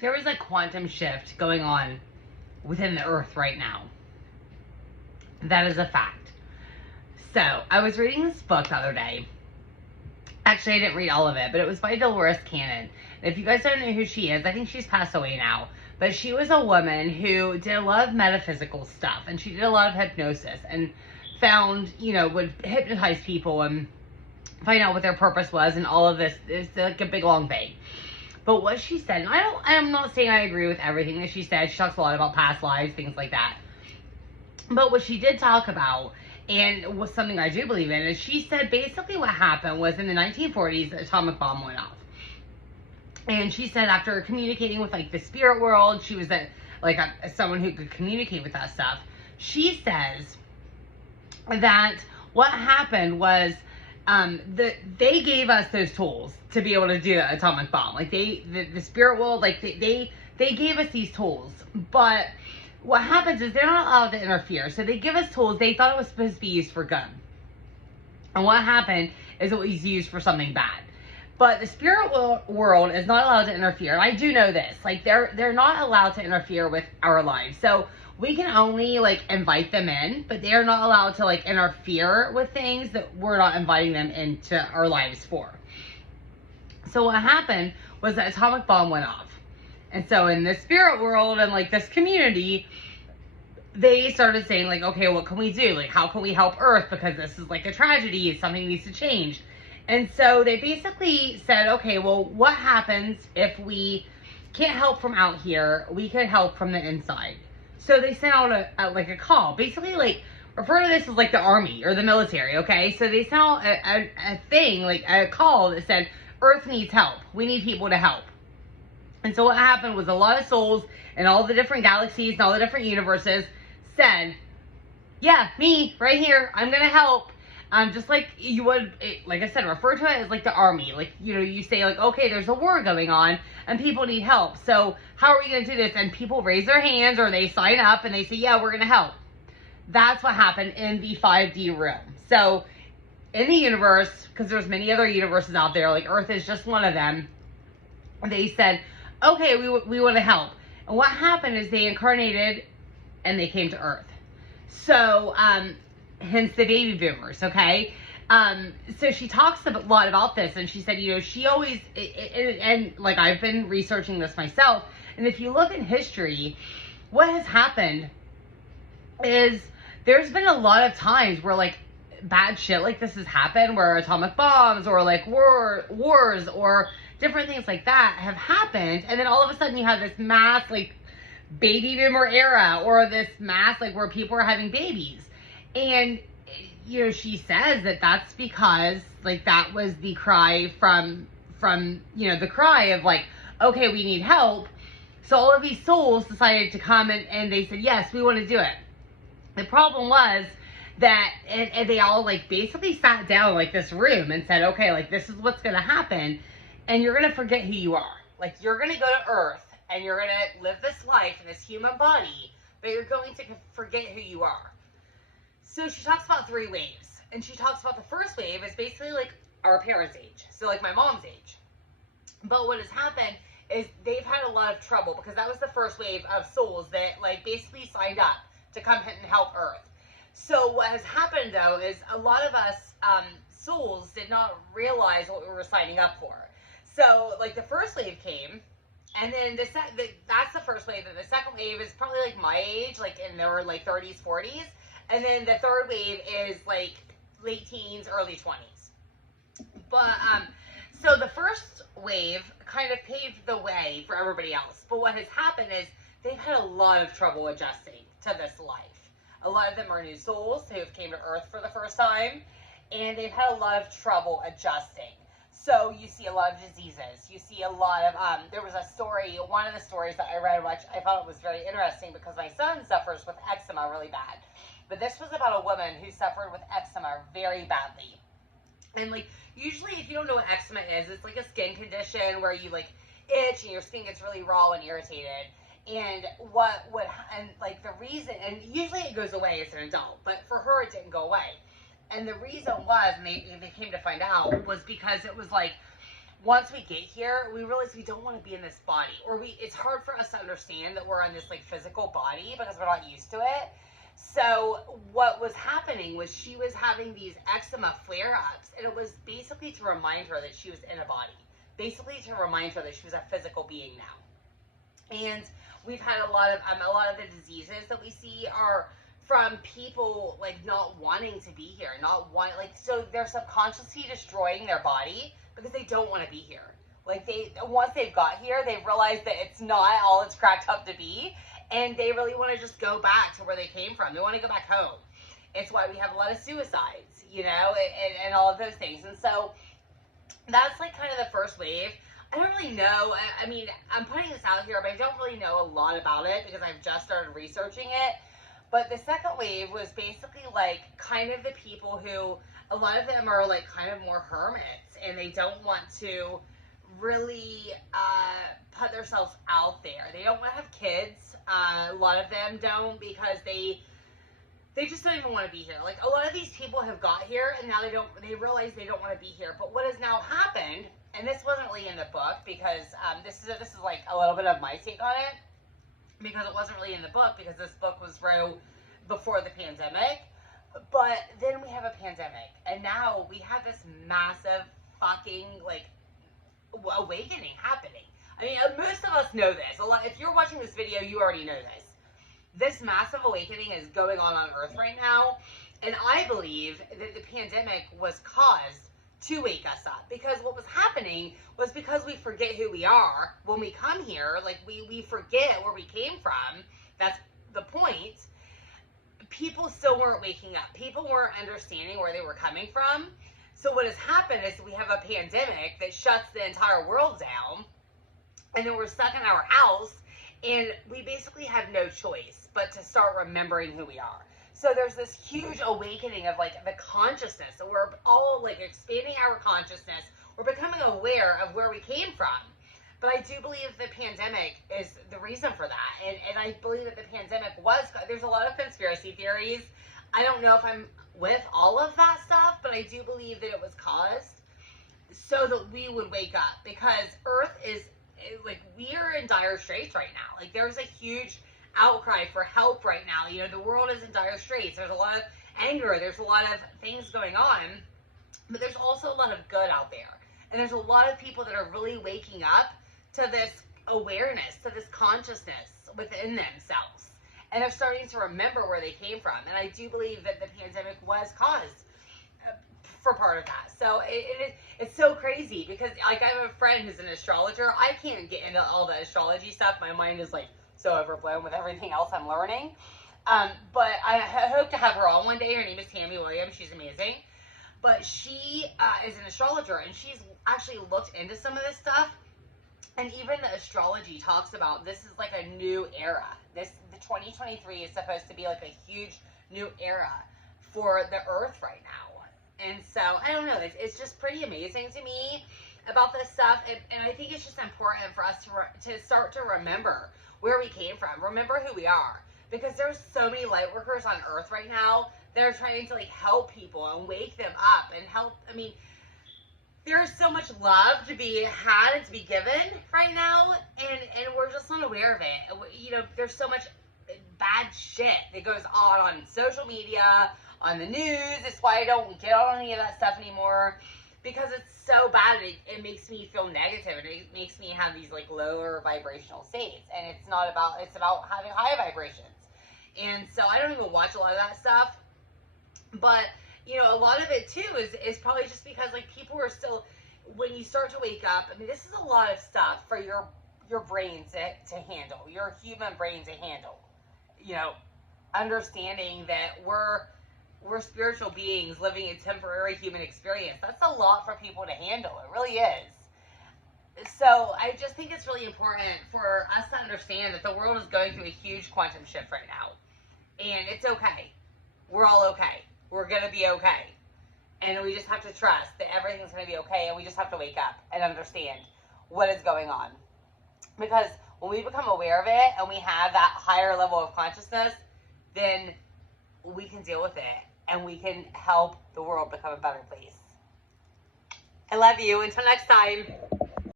there is a quantum shift going on within the earth right now. That is a fact. So, I was reading this book the other day. Actually, I didn't read all of it, but it was by Dolores Cannon. And if you guys don't know who she is, I think she's passed away now. But she was a woman who did a lot of metaphysical stuff, and she did a lot of hypnosis and found, would hypnotize people and find out what their purpose was and all of this. It's like a big long thing. But what she said, and I'm not saying I agree with everything that she said. She talks a lot about past lives, things like that. But what she did talk about, and was something I do believe in, is she said basically what happened was in the 1940s, the atomic bomb went off. And she said after communicating with like the spirit world, she was someone who could communicate with that stuff. She says that what happened was they gave us those tools to be able to do the atomic bomb. Like the spirit world, like they gave us these tools, but what happens is they're not allowed to interfere. So they give us tools. They thought it was supposed to be used for good. And what happened is it was used for something bad. But the spirit world is not allowed to interfere. And I do know this. Like, they're not allowed to interfere with our lives. So we can only, like, invite them in. But they are not allowed to, like, interfere with things that we're not inviting them into our lives for. So what happened was the atomic bomb went off. And so in the spirit world and, like, this community, they started saying, like, okay, what can we do? Like, how can we help Earth? Because this is, like, a tragedy. Something needs to change. And so they basically said, okay, well, what happens if we can't help from out here? We could help from the inside. So they sent out a call. Basically, like, refer to this as, like, the army or the military, okay? So they sent out a thing, like, a call that said, Earth needs help. We need people to help. And so what happened was a lot of souls in all the different galaxies and all the different universes said, yeah, me, right here, I'm going to help. Just like you would, like I said, refer to it as like the army. Like, you say like, okay, there's a war going on and people need help. So how are we going to do this? And people raise their hands or they sign up and they say, yeah, we're going to help. That's what happened in the 5D room. So in the universe, because there's many other universes out there, like Earth is just one of them. They said, okay, we want to help. And what happened is they incarnated and they came to Earth. So, hence the baby boomers, okay? So she talks a lot about this, and she said, she always, and like I've been researching this myself, and if you look in history, what has happened is there's been a lot of times where like bad shit like this has happened, where atomic bombs or like wars or different things like that have happened, and then all of a sudden you have this mass like baby boomer era or this mass like where people are having babies. And, she says that that's because, like, that was the cry from, the cry of, like, okay, we need help. So all of these souls decided to come and they said, yes, we want to do it. The problem was that, and they all, like, basically sat down, like, this room and said, okay, like, this is what's going to happen. And you're going to forget who you are. Like, you're going to go to Earth and you're going to live this life in this human body, but you're going to forget who you are. So she talks about 3 waves, and she talks about the first wave is basically like our parents' age, so like my mom's age. But what has happened is they've had a lot of trouble because that was the first wave of souls that like basically signed up to come and help Earth. So what has happened though is a lot of us souls did not realize what we were signing up for. So like the first wave came, and then that's the first wave, and the second wave is probably like my age, like in their like 30s, 40s. And then the third wave is like late teens, early 20s. But, so the first wave kind of paved the way for everybody else. But what has happened is they've had a lot of trouble adjusting to this life. A lot of them are new souls who have came to Earth for the first time. And they've had a lot of trouble adjusting. So you see a lot of diseases. You see a lot of, there was a story, one of the stories that I read, which I thought it was very interesting because my son suffers with eczema really bad. But this was about a woman who suffered with eczema very badly. And like, usually if you don't know what eczema is, it's like a skin condition where you like itch and your skin gets really raw and irritated. And like the reason, and usually it goes away as an adult, but for her it didn't go away. And the reason was, and they came to find out, was because it was like, once we get here, we realize we don't want to be in this body, or it's hard for us to understand that we're in this like physical body because we're not used to it. So what was happening was she was having these eczema flare-ups, and it was basically to remind her that she was in a body, basically to remind her that she was a physical being now. And we've had a lot of the diseases that we see are from people like not wanting to be here, so they're subconsciously destroying their body because they don't want to be here. Like once they've got here, they've realized that it's not all it's cracked up to be, and they really want to just go back to where they came from. They want to go back home. It's why we have a lot of suicides, and all of those things. And so that's like kind of the first wave. I don't really know. I mean, I'm putting this out here, but I don't really know a lot about it because I've just started researching it. But the second wave was basically like kind of the people who, a lot of them are like kind of more hermits, and they don't want to really put themselves out there. They don't want to have kids. A lot of them don't, because they just don't even want to be here. Like a lot of these people have got here, and now they realize they don't want to be here. But what has now happened, and this wasn't really in the book because this is like a little bit of my take on it, because it wasn't really in the book because this book was wrote before the pandemic. But then we have a pandemic, and now we have this massive fucking like awakening happening. I mean, most of us know this. If you're watching this video, you already know this. This massive awakening is going on Earth right now, and I believe that the pandemic was caused to wake us up, because what was happening was because we forget who we are when we come here. Like we forget where we came from. That's the point. People still weren't waking up. People weren't understanding where they were coming from. So what has happened is we have a pandemic that shuts the entire world down, and then we're stuck in our house, and we basically have no choice but to start remembering who we are. So there's this huge awakening of like the consciousness. So we're all like expanding our consciousness. We're becoming aware of where we came from. But I do believe the pandemic is the reason for that. And I believe that the pandemic there's a lot of conspiracy theories. I don't know if I'm with all of that stuff, but I do believe that it was caused so that we would wake up, because Earth is like, we are in dire straits right now. Like there's a huge outcry for help right now. The world is in dire straits. There's a lot of anger. There's a lot of things going on, but there's also a lot of good out there. And there's a lot of people that are really waking up to this awareness, to this consciousness within themselves. And they're starting to remember where they came from. And I do believe that the pandemic was caused for part of that. So it's so crazy, because like I have a friend who's an astrologer. I can't get into all the astrology stuff. My mind is like so overblown with everything else I'm learning. But I hope to have her on one day. Her name is Tammy Williams. She's amazing. But she is an astrologer, and she's actually looked into some of this stuff. And even the astrology talks about this is like a new era. The 2023 is supposed to be like a huge new era for the Earth right now. And so, I don't know, it's just pretty amazing to me about this stuff. And I think it's just important for us to start to remember where we came from. Remember who we are. Because there's so many light workers on Earth right now that are trying to like help people and wake them up and help. I mean, there's so much love to be had and to be given right now, and we're just not aware of it. There's so much bad shit that goes on social media, on the news. It's why I don't get on any of that stuff anymore, because it's so bad. It makes me feel negative, and it makes me have these like lower vibrational states, and it's about having high vibrations. And so I don't even watch a lot of that stuff, but a lot of it too is probably just because like people are still, when you start to wake up, I mean, this is a lot of stuff for your brain to handle, your human brain to handle. Understanding that we're spiritual beings living a temporary human experience. That's a lot for people to handle. It really is. So I just think it's really important for us to understand that the world is going through a huge quantum shift right now. And it's okay. We're all okay. We're going to be okay. And we just have to trust that everything's going to be okay, and we just have to wake up and understand what is going on. Because when we become aware of it and we have that higher level of consciousness, then we can deal with it and we can help the world become a better place. I love you. Until next time.